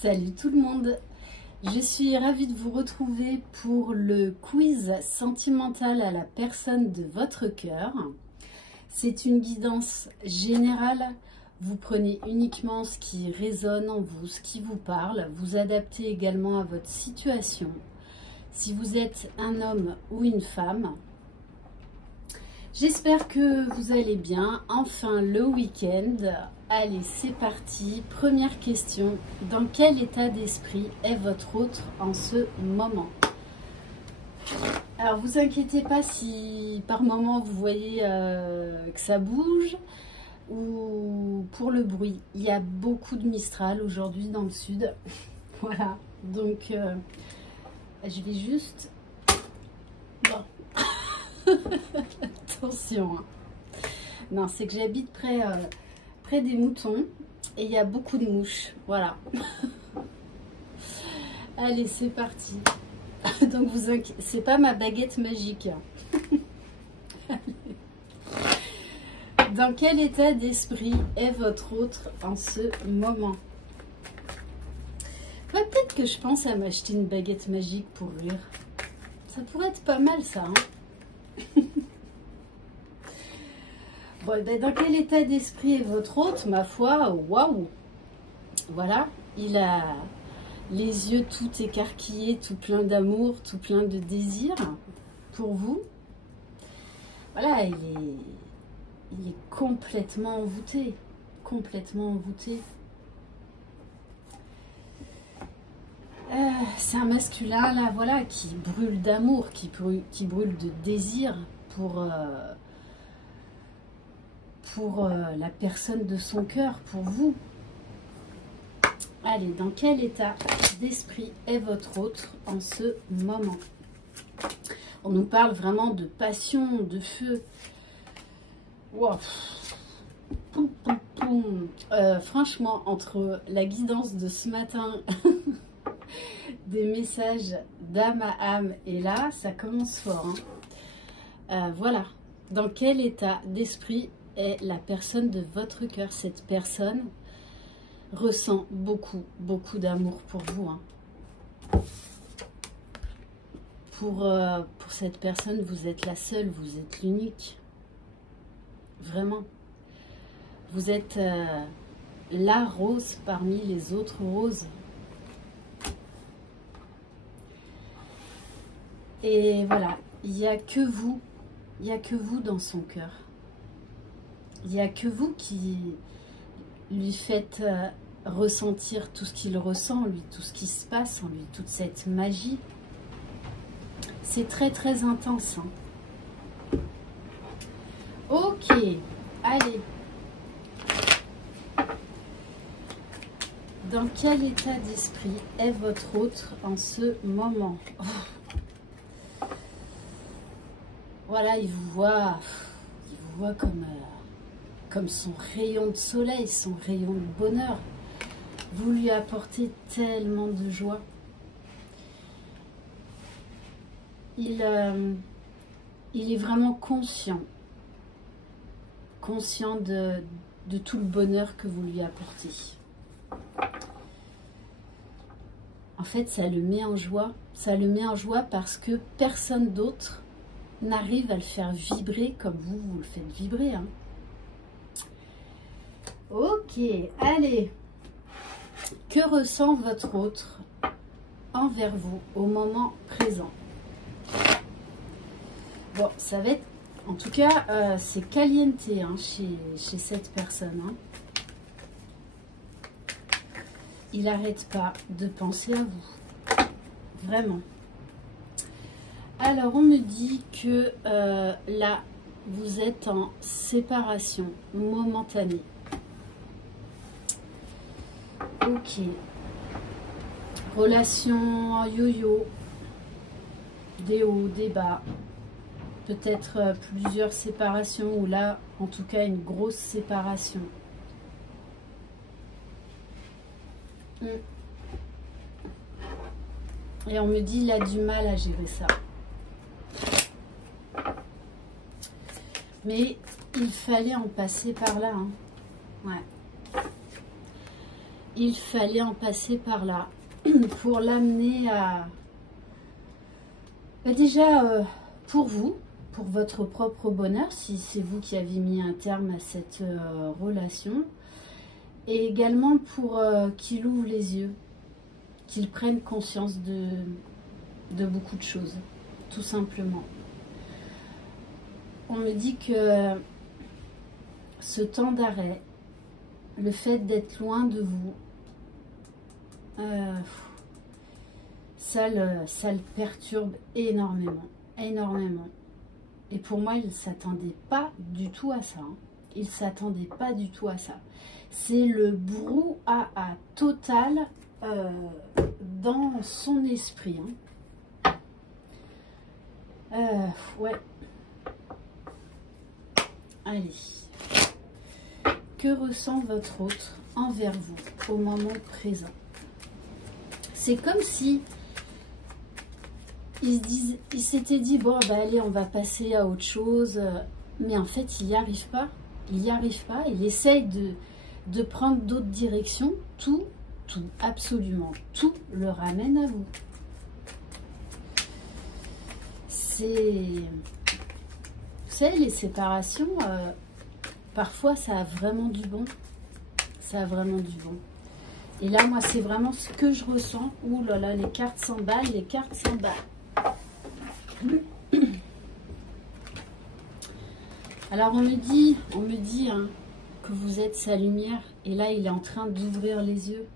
Salut tout le monde, je suis ravie de vous retrouver pour le quiz sentimental à la personne de votre cœur. C'est une guidance générale, vous prenez uniquement ce qui résonne en vous, ce qui vous parle, vous adaptez également à votre situation. Si vous êtes un homme ou une femme, j'espère que vous allez bien, enfin le week-end. Allez, c'est parti. Première question. Dans quel état d'esprit est votre autre en ce moment? Alors, vous inquiétez pas si par moment vous voyez que ça bouge ou pour le bruit. Il y a beaucoup de Mistral aujourd'hui dans le sud. Voilà. Donc, je vais juste... Bon. Attention. Hein. Non, c'est que j'habite près des moutons et il y a beaucoup de mouches. Voilà. Allez, c'est parti. Donc vous inquiétez, c'est pas ma baguette magique. Dans quel état d'esprit est votre autre en ce moment? Peut-être que je pense à m'acheter une baguette magique pour rire. Ça pourrait être pas mal ça. Hein. Bon, ben, dans quel état d'esprit est votre hôte? Ma foi, waouh! Voilà, il a les yeux tout écarquillés, tout plein d'amour, tout plein de désir pour vous. Voilà, il est complètement envoûté, complètement envoûté. C'est un masculin là, voilà, qui brûle d'amour, qui brûle de désir pour la personne de son cœur, pour vous. Allez, dans quel état d'esprit est votre autre en ce moment? On nous parle vraiment de passion, de feu. Wow. Poum, poum, poum. Franchement, entre la guidance de ce matin, des messages d'âme à âme, et là, ça commence fort. Hein. Voilà. Dans quel état d'esprit est la personne de votre cœur? Cette personne ressent beaucoup, beaucoup d'amour pour vous. Hein. Pour cette personne, vous êtes la seule, vous êtes l'unique. Vraiment. Vous êtes la rose parmi les autres roses. Et voilà, il n'y a que vous. Il n'y a que vous dans son cœur. Il n'y a que vous qui lui faites ressentir tout ce qu'il ressent, lui, tout ce qui se passe en lui, toute cette magie. C'est très très intense. Hein. Ok, allez. Dans quel état d'esprit est votre autre en ce moment? Oh. Voilà, il vous voit comme son rayon de soleil, son rayon de bonheur. Vous lui apportez tellement de joie. Il est vraiment conscient de tout le bonheur que vous lui apportez. En fait, ça le met en joie. Ça le met en joie parce que personne d'autre n'arrive à le faire vibrer comme vous le faites vibrer. Hein. Ok, allez. Que ressent votre autre envers vous au moment présent? Bon, ça va être... En tout cas, c'est caliente hein, chez cette personne. Hein. Il n'arrête pas de penser à vous. Vraiment. Alors, on me dit que là, vous êtes en séparation momentanée. Ok. Relation yo-yo. Des hauts, des bas. Peut-être plusieurs séparations ou là, en tout cas, une grosse séparation. Et on me dit il a du mal à gérer ça. Mais il fallait en passer par là. Hein. Ouais. il fallait en passer par là pour l'amener à... déjà, pour vous, pour votre propre bonheur, si c'est vous qui avez mis un terme à cette relation, et également pour qu'il ouvre les yeux, qu'il prenne conscience de beaucoup de choses, tout simplement. On me dit que ce temps d'arrêt, le fait d'être loin de vous, ça le perturbe énormément, énormément. Et pour moi, il ne s'attendait pas du tout à ça. Hein. Il ne s'attendait pas du tout à ça. C'est le brouhaha total dans son esprit. Hein. Ouais. Allez. Que ressent votre autre envers vous au moment présent? C'est comme si il s'était dit, bon, bah allez, on va passer à autre chose. Mais en fait, il n'y arrive pas. Il n'y arrive pas. Il essaye de prendre d'autres directions. Tout, absolument tout le ramène à vous. Vous savez, les séparations, parfois, ça a vraiment du bon. Ça a vraiment du bon. Et là, moi, c'est vraiment ce que je ressens. Ouh là là, les cartes s'emballent, les cartes s'emballent. Alors, on me dit hein, que vous êtes sa lumière. Et là, il est en train d'ouvrir les yeux.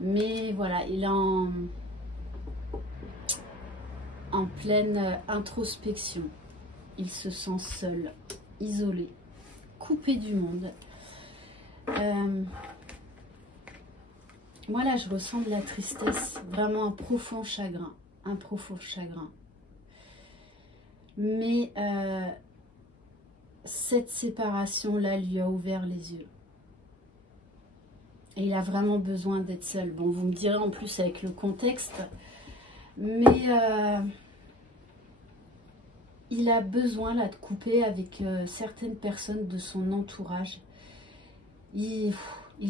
Mais voilà, il est en pleine introspection. Il se sent seul, isolé, coupé du monde. Moi là, je ressens de la tristesse, vraiment un profond chagrin, Mais cette séparation-là lui a ouvert les yeux. Et il a vraiment besoin d'être seul. Bon, vous me direz en plus avec le contexte, mais il a besoin là de couper avec certaines personnes de son entourage. Il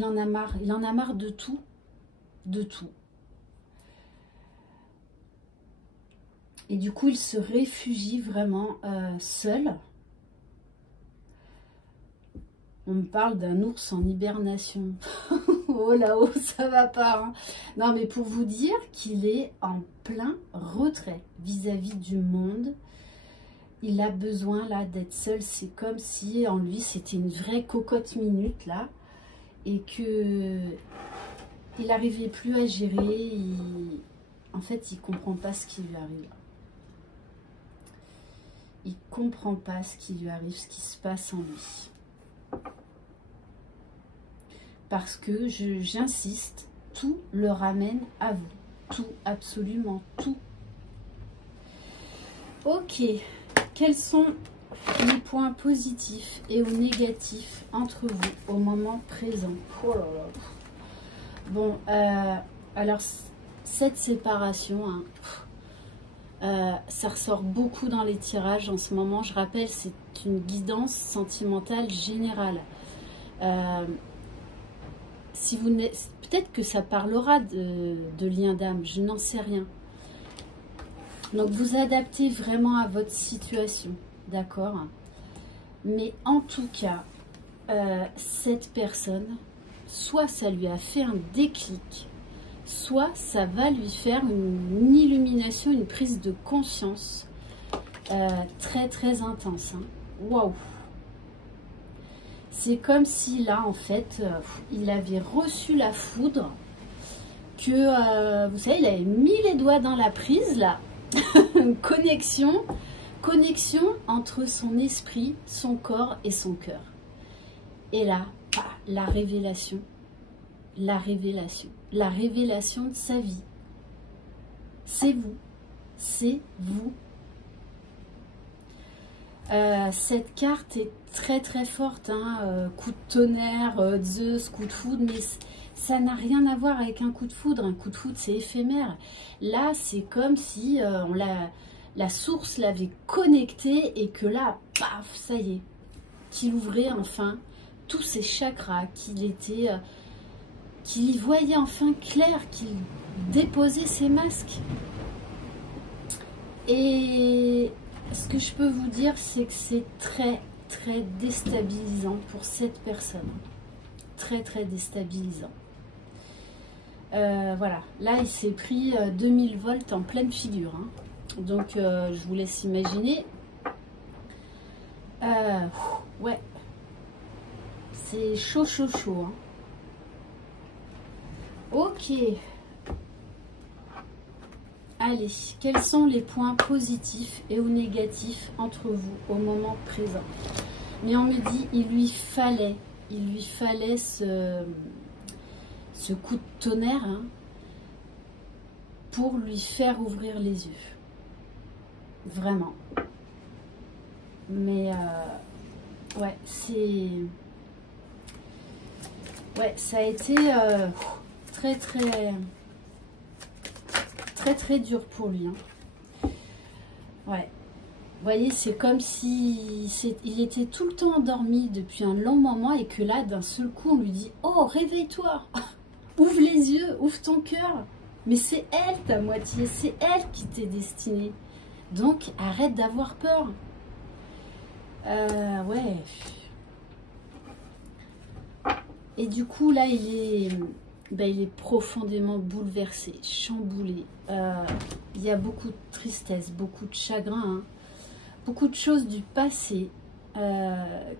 en a marre de tout. Et du coup, il se réfugie vraiment seul. On me parle d'un ours en hibernation. Oh là-haut, ça va pas. Hein. Non, mais pour vous dire qu'il est en plein retrait vis-à-vis du monde. Il a besoin là d'être seul. C'est comme si en lui, c'était une vraie cocotte minute là. Et que il n'arrivait plus à gérer. En fait, il ne comprend pas ce qui lui arrive. Il ne comprend pas ce qui lui arrive, ce qui se passe en lui. Parce que, j'insiste, tout le ramène à vous. Tout, absolument tout. Ok, quels sont les points positifs et ou négatifs entre vous au moment présent? Oh là là. Bon, alors, cette séparation, hein, ça ressort beaucoup dans les tirages en ce moment. Je rappelle, c'est une guidance sentimentale générale. Si vous peut-être que ça parlera de lien d'âme, je n'en sais rien. Donc vous adaptez vraiment à votre situation, d'accord? Mais en tout cas, cette personne, soit ça lui a fait un déclic, soit ça va lui faire une illumination, une prise de conscience très très intense. Hein. Waouh! C'est comme si là, en fait, il avait reçu la foudre, que, vous savez, il avait mis les doigts dans la prise, là. connexion entre son esprit, son corps et son cœur. Et là, la révélation de sa vie. C'est vous. C'est vous. Cette carte est très très forte, hein, coup de tonnerre, Zeus, coup de foudre, mais ça n'a rien à voir avec un coup de foudre. Un coup de foudre, c'est éphémère. Là, c'est comme si la source l'avait connecté et que là, paf, ça y est, qu'il ouvrait enfin tous ses chakras, qu'il était qu'il y voyait enfin clair, qu'il déposait ses masques. Et ce que je peux vous dire, c'est que c'est très très déstabilisant pour cette personne. Très très déstabilisant. Voilà, là il s'est pris 2000 volts en pleine figure. Hein. Donc je vous laisse imaginer. Ouais, c'est chaud chaud chaud. Hein. Ok. Allez, quels sont les points positifs et ou négatifs entre vous au moment présent? Mais on me dit, il lui fallait ce coup de tonnerre, hein, pour lui faire ouvrir les yeux. Vraiment. Mais ouais, c'est... Ouais, ça a été très dur pour lui. Hein. Ouais. Vous voyez, c'est comme si il était tout le temps endormi depuis un long moment et que là, d'un seul coup, on lui dit « Oh, réveille-toi, ouvre les yeux, ouvre ton cœur. » Mais c'est elle, ta moitié, c'est elle qui t'est destinée. Donc, arrête d'avoir peur. Ouais. Et du coup, là, il est profondément bouleversé, chamboulé. Il y a beaucoup de tristesse, beaucoup de chagrin, hein, beaucoup de choses du passé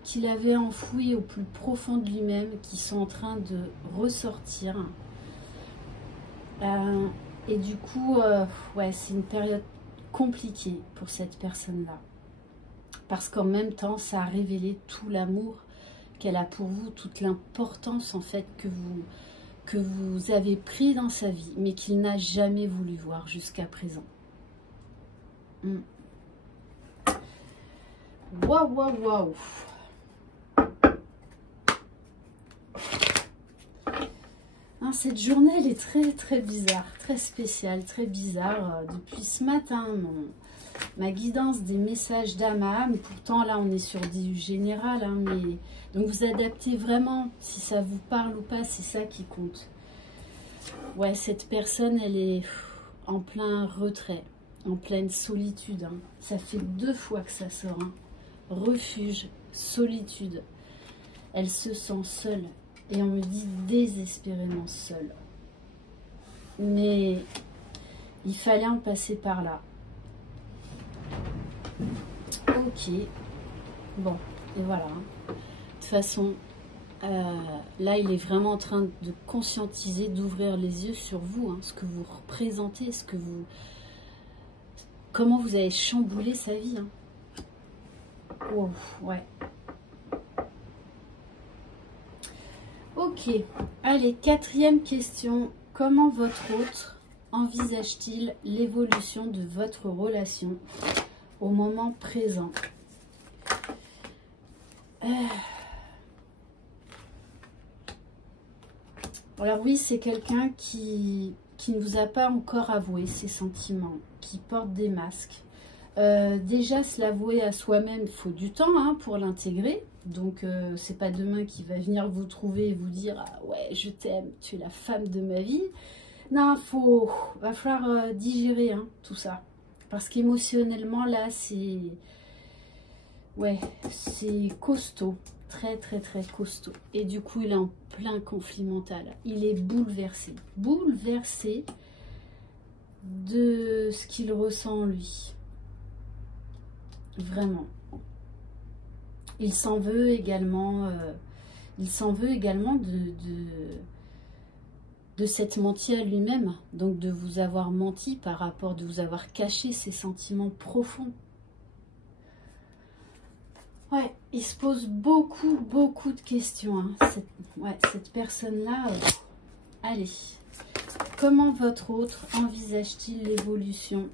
qu'il avait enfouies au plus profond de lui-même, qui sont en train de ressortir. Et du coup, ouais, c'est une période compliquée pour cette personne-là. Parce qu'en même temps, ça a révélé tout l'amour qu'elle a pour vous, toute l'importance en fait que vous avez pris dans sa vie, mais qu'il n'a jamais voulu voir jusqu'à présent. Waouh, waouh, waouh. Hein, cette journée, elle est très bizarre, très spéciale, très bizarre. Depuis ce matin, ma guidance des messages d'âme à âme, pourtant là on est sur du général, hein, mais donc vous adaptez vraiment si ça vous parle ou pas, c'est ça qui compte. Ouais, cette personne, elle est en plein retrait, en pleine solitude. Hein. Ça fait 2 fois que ça sort. Hein. Refuge, solitude. Elle se sent seule. Et on me dit désespérément seule. Mais il fallait en passer par là. Ok. Bon, et voilà. De toute façon, là, il est vraiment en train de conscientiser, d'ouvrir les yeux sur vous, hein, ce que vous représentez, comment vous avez chamboulé sa vie. Hein. Oh, ouais. Ok. Allez, 4e question. Comment votre hôte envisage-t-il l'évolution de votre relation au moment présent? Alors oui, c'est quelqu'un qui ne vous a pas encore avoué ses sentiments, qui porte des masques. Déjà, se l'avouer à soi-même, il faut du temps hein, pour l'intégrer. Donc, c'est pas demain qu'il va venir vous trouver et vous dire « Ah ouais, je t'aime, tu es la femme de ma vie ». Non, va falloir digérer hein, tout ça. Parce qu'émotionnellement, là, c'est... Ouais, c'est costaud. Très costaud. Et du coup, il est en plein conflit mental. Il est bouleversé. Bouleversé de ce qu'il ressent en lui. Vraiment. Il s'en veut également. Il s'en veut également de s'être menti à lui-même. Donc de vous avoir menti par rapport, de vous avoir caché ses sentiments profonds. Ouais, il se pose beaucoup de questions. Hein. Cette personne-là, allez. Comment votre autre envisage-t-il l'évolution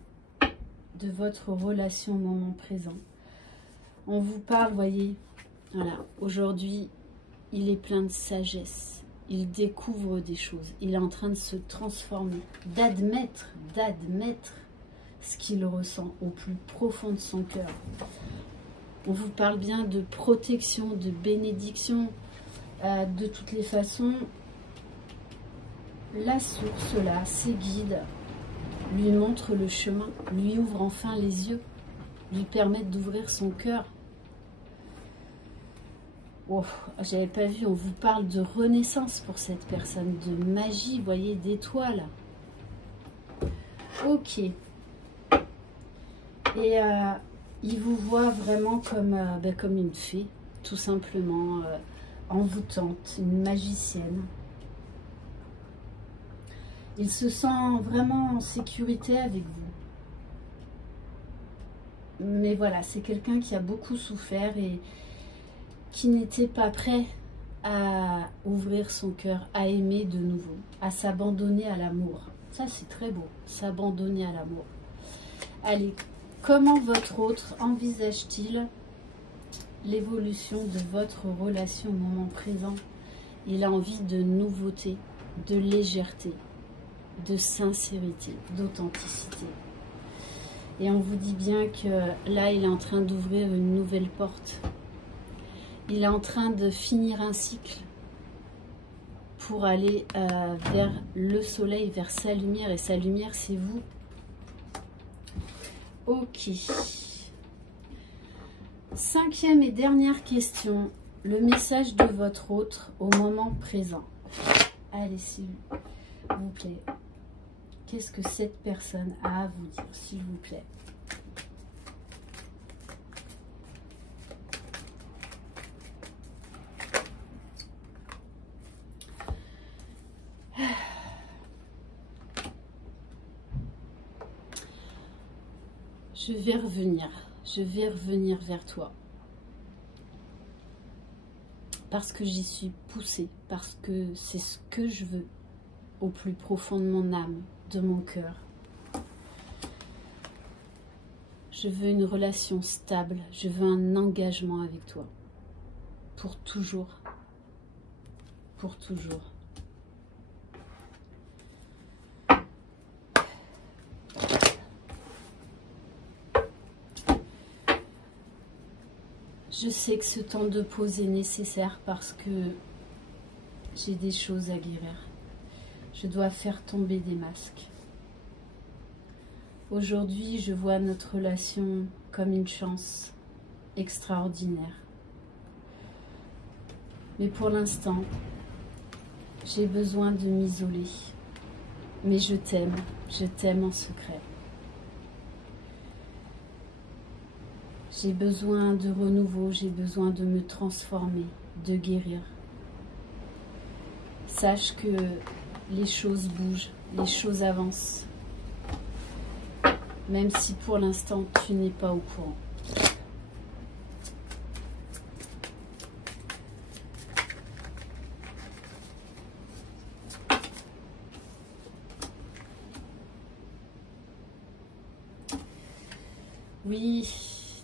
de votre relation au moment présent? On vous parle, voyez, voilà, aujourd'hui, il est plein de sagesse. Il découvre des choses. Il est en train de se transformer, d'admettre ce qu'il ressent au plus profond de son cœur. On vous parle bien de protection, de bénédiction. De toutes les façons, la source là, ses guides, lui montrent le chemin, lui ouvrent enfin les yeux, lui permettent d'ouvrir son cœur. Oh, j'avais pas vu, on vous parle de renaissance pour cette personne, de magie, vous voyez, d'étoiles. Ok. Et il vous voit vraiment comme une fée, tout simplement, envoûtante, une magicienne. Il se sent vraiment en sécurité avec vous. Mais voilà, c'est quelqu'un qui a beaucoup souffert et qui n'était pas prêt à ouvrir son cœur, à aimer de nouveau, à s'abandonner à l'amour. Ça, c'est très beau, s'abandonner à l'amour. Allez, comment votre autre envisage-t-il l'évolution de votre relation au moment présent? Il a envie de nouveauté, de légèreté, de sincérité, d'authenticité. Et on vous dit bien que là, il est en train d'ouvrir une nouvelle porte. Il est en train de finir un cycle pour aller vers le soleil, vers sa lumière. Et sa lumière, c'est vous. Ok. 5e et dernière question. Le message de votre autre au moment présent. Allez, s'il vous plaît. Qu'est-ce que cette personne a à vous dire, s'il vous plaît? Je vais revenir vers toi. Parce que j'y suis poussée, parce que c'est ce que je veux au plus profond de mon âme, de mon cœur. Je veux une relation stable, je veux un engagement avec toi. Pour toujours. Pour toujours. Je sais que ce temps de pause est nécessaire parce que j'ai des choses à guérir. Je dois faire tomber des masques. Aujourd'hui, je vois notre relation comme une chance extraordinaire. Mais pour l'instant, j'ai besoin de m'isoler. Mais je t'aime en secret. J'ai besoin de renouveau, j'ai besoin de me transformer, de guérir. Sache que les choses bougent, les choses avancent. Même si pour l'instant, tu n'es pas au courant. Oui,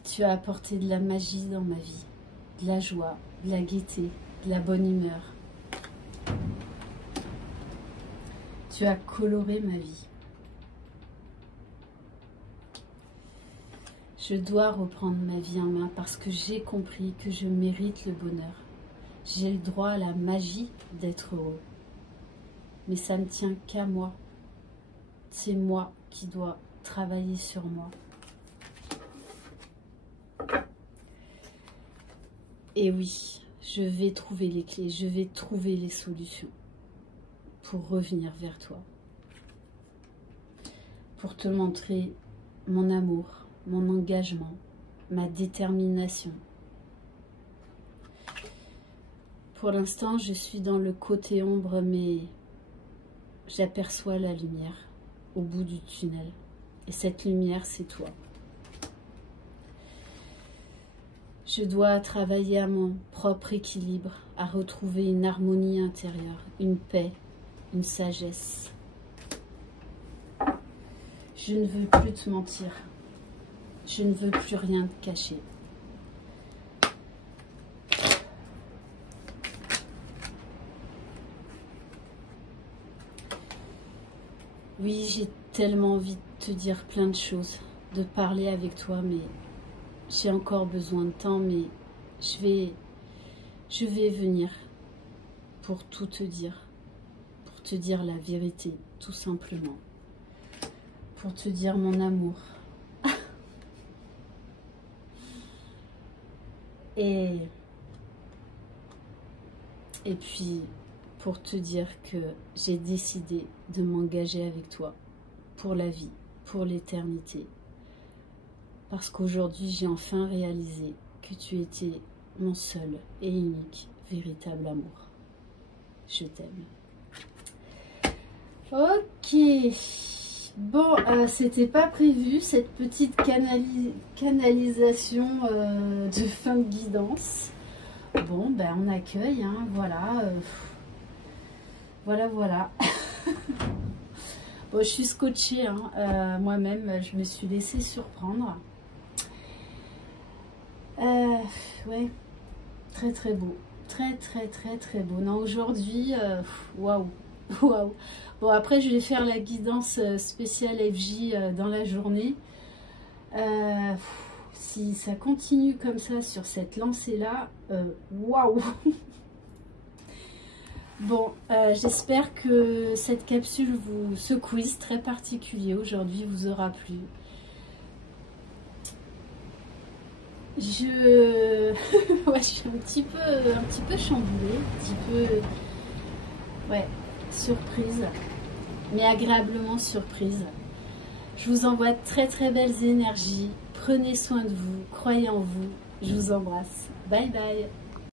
tu as apporté de la magie dans ma vie, de la joie, de la gaieté, de la bonne humeur. Tu as coloré ma vie. Je dois reprendre ma vie en main parce que j'ai compris que je mérite le bonheur. J'ai le droit à la magie d'être heureux. Mais ça ne tient qu'à moi. C'est moi qui dois travailler sur moi. Et oui, je vais trouver les clés, je vais trouver les solutions pour revenir vers toi. Pour te montrer mon amour, mon engagement, ma détermination. Pour l'instant, je suis dans le côté ombre, mais j'aperçois la lumière au bout du tunnel. Et cette lumière, c'est toi. Je dois travailler à mon propre équilibre, à retrouver une harmonie intérieure, une paix, une sagesse. Je ne veux plus te mentir. Je ne veux plus rien te cacher. Oui, j'ai tellement envie de te dire plein de choses, de parler avec toi, mais j'ai encore besoin de temps, mais je vais venir pour tout te dire, pour te dire la vérité, tout simplement. Pour te dire mon amour. Et puis, pour te dire que j'ai décidé de m'engager avec toi pour la vie, pour l'éternité. Parce qu'aujourd'hui, j'ai enfin réalisé que tu étais mon seul et unique véritable amour. Je t'aime. Ok. Bon, c'était pas prévu cette petite canalisation de fin de guidance. Bon, ben on accueille, hein, voilà. Voilà. Bon, je suis scotchée, hein, moi-même, je me suis laissée surprendre. Ouais, très beau. Très beau. Non, aujourd'hui, waouh. Bon, après, je vais faire la guidance spéciale FJ dans la journée. Si ça continue comme ça sur cette lancée-là, waouh. Bon, j'espère que cette capsule, ce quiz très particulier aujourd'hui vous aura plu. Ouais, je suis un petit peu chamboulée, un petit peu, ouais, surprise, mais agréablement surprise. Je vous envoie très belles énergies. Prenez soin de vous, croyez en vous. Je vous embrasse. Bye bye.